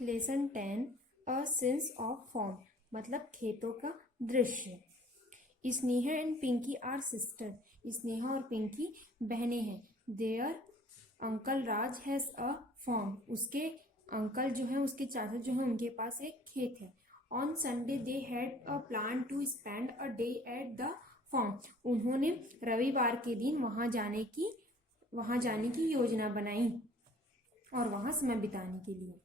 Lesson 10 a sense of farm मतलब खेतों का दृश्य। Sneha and Pinky are sister, Sneha और पिंकी बहनें हैं। Their uncle Raj has a farm, उसके अंकल जो है, उसके चाचा जो है, उनके पास एक खेत है। On Sunday they had a plan to spend a day at the farm, उन्होंने रविवार के दिन वहां जाने की योजना बनाई और वहां समय बिताने के लिए।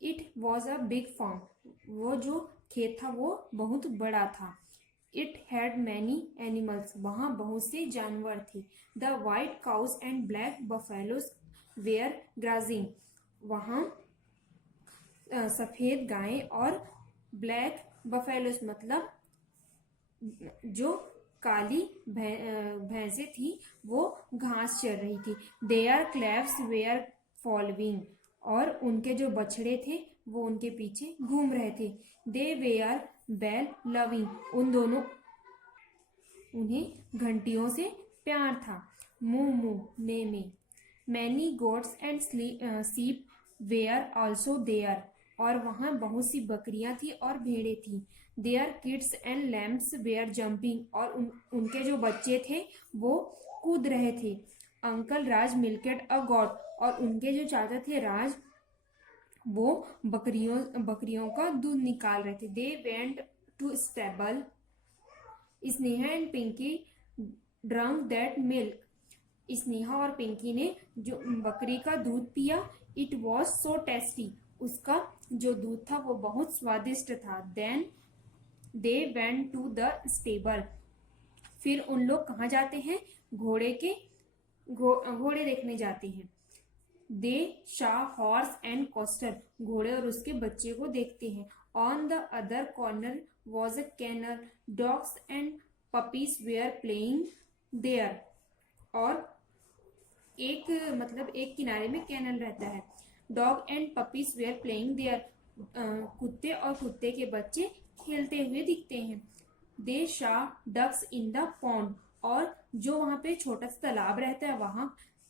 It was a big farm, वो जो खेत था वो बहुत बड़ा था। इट हैड मैनी एनिमल्स, वहां बहुत से जानवर थे। The white cows and black buffaloes were grazing, वहां सफेद गायें और ब्लैक बफेलोज मतलब जो काली भैंसें थी वो घास चर रही थी। देयर क्लैव्स वेयर फॉलोइंग, और उनके जो बछड़े थे वो उनके पीछे घूम रहे थे। दे वेयर बेल लविंग, उन दोनों उन्हें घंटियों से प्यार था। मू मू ने में many goats and sheep were also there, और वहां बहुत सी बकरियां थी और भेड़ें थी। Their kids and lambs were jumping, और उनके जो बच्चे थे वो कूद रहे थे। अंकल राज मिल्केड अ गॉट, और उनके जो चाचा थे राज वो बकरियों का दूध निकाल रहे थे। They went to stable, Sneha and Pinky drunk that milk, Sneha और पिंकी ने जो बकरी का दूध पिया। इट वॉज सो टेस्टी, उसका जो दूध था वो बहुत स्वादिष्ट था। Then they went to the stable, फिर उन लोग कहाँ जाते हैं, घोड़े देखने जाते हैं। दे शा हॉर्स एंड कोस्टर, घोड़े और उसके बच्चे को देखते हैं। On the other corner was a kennel, dogs and puppies were playing there, और एक किनारे में कैनल रहता है। Dog and puppies were playing there, कुत्ते और कुत्ते के बच्चे खेलते हुए दिखते हैं। दे शा डक्स इन द पॉन्ड, और जो वहां पे छोटा सा तालाब रहता है वहां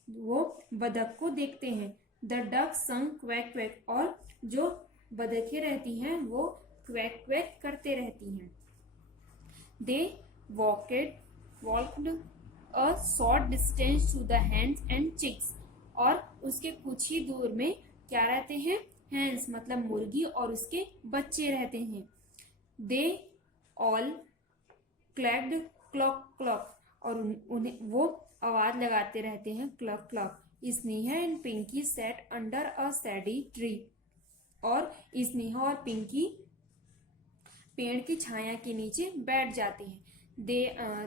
वो बतख को देखते हैं। द डक संग क्वैक क्वैक, और जो बतखें रहती हैं वो क्वैक क्वैक करते रहती हैं। They walked a short distance to the hens and chicks, और उसके कुछ ही दूर में क्या रहते हैं, हैंस मतलब मुर्गी और उसके बच्चे रहते हैं। They all clucked cluck cluck, और उन्हें वो आवाज लगाते रहते हैं cluck cluck. Sneha and Pinky sat under a shady tree, और स्नेहा और पिंकी पेड़ की छाया के नीचे बैठ जाते हैं।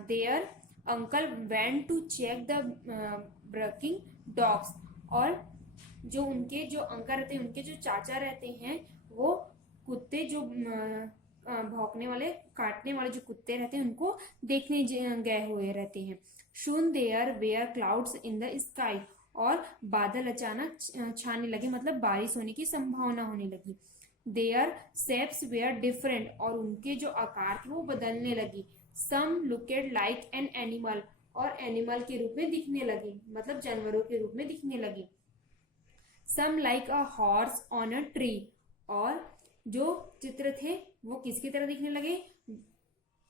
Their uncle went to check the barking dogs, और जो अंकल रहते हैं, उनके जो चाचा रहते हैं वो कुत्ते जो भौंकने वाले काटने वाले जो कुत्ते रहते हैं उनको देखने गए हुए रहते हैं। Soon there were clouds in the sky, और बादल अचानक छाने लगे मतलब बारिश होने की संभावना होने लगी। देयर शेप्स वेयर डिफरेंट, और उनके जो आकार थे वो बदलने लगी। सम लुकेड लाइक एन एनिमल, और एनिमल के रूप में दिखने लगी मतलब जानवरों के रूप में दिखने लगी। Some like a horse on a tree, और जो चित्र थे वो किसकी तरह दिखने लगे,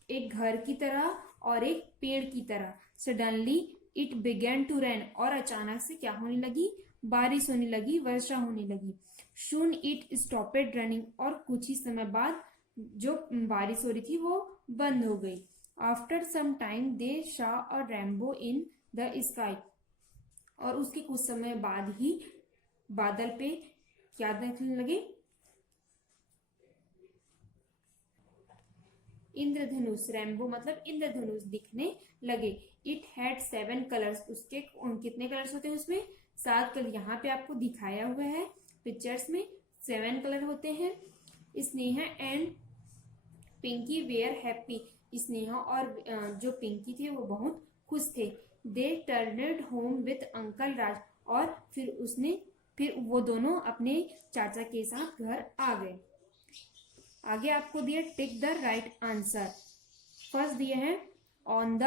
एक घर की तरह और एक पेड़ की तरह। Suddenly it began to rain, और अचानक से क्या होने लगी, बारिश होने लगी, वर्षा होने लगी। शून इट स्टॉपेड रनिंग, और कुछ ही समय बाद जो बारिश हो रही थी वो बंद हो गई। After some time they saw a rainbow in the sky, और उसके कुछ समय बाद ही बादल पे क्या दिखने लगे, इंद्रधनुष, रेनबो मतलब इंद्रधनुष दिखने लगे। इट हैड 7 कलर्स, उसके कितने कलर्स होते हैं उसमें, 7 कलर यहाँ पे आपको दिखाया हुआ है पिक्चर्स में, 7 कलर होते हैं। Sneha and Pinky were happy, Sneha और जो पिंकी थे वो बहुत खुश थे। They turned home with uncle Raj, और फिर वो दोनों अपने चाचा के साथ घर आ गए। आगे आपको दिया tick the right answer. First दिया है on the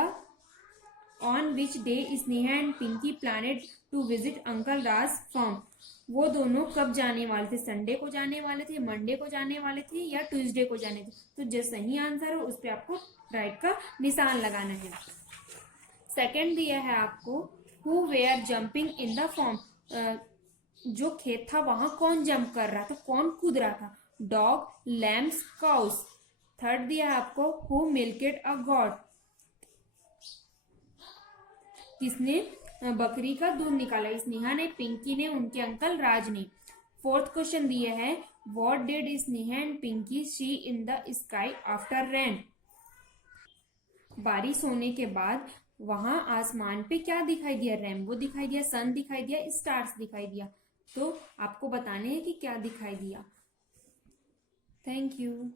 on which day Sneha and Pinky planned to visit uncle Raj farm. वो दोनों कब जाने वाले थे? संडे को जाने वाले थे, मंडे को जाने वाले थे या ट्यूसडे को जाने थे? तो जो सही आंसर हो उस पर आपको राइट का निशान लगाना है। सेकंड दिया है आपको, who were jumping in the farm. जो खेत था वहां कौन जंप कर रहा था, कौन कूद रहा था? Dog, lamps, cows. थर्ड दिया है आपको, हु मिल्केड अ गॉट। किसने बकरी का दूध निकाला? स्नेहा ने, पिंकी ने, उनके अंकल राज ने। फोर्थ क्वेश्चन दिया है, what did Sneha and Pinky see in the sky after rain. बारिश होने के बाद वहां आसमान पे क्या दिखाई दिया? रेनबो दिखाई दिया, सन दिखाई दिया, स्टार्स दिखाई दिया। तो आपको बताने हैं कि क्या दिखाई दिया। Thank you.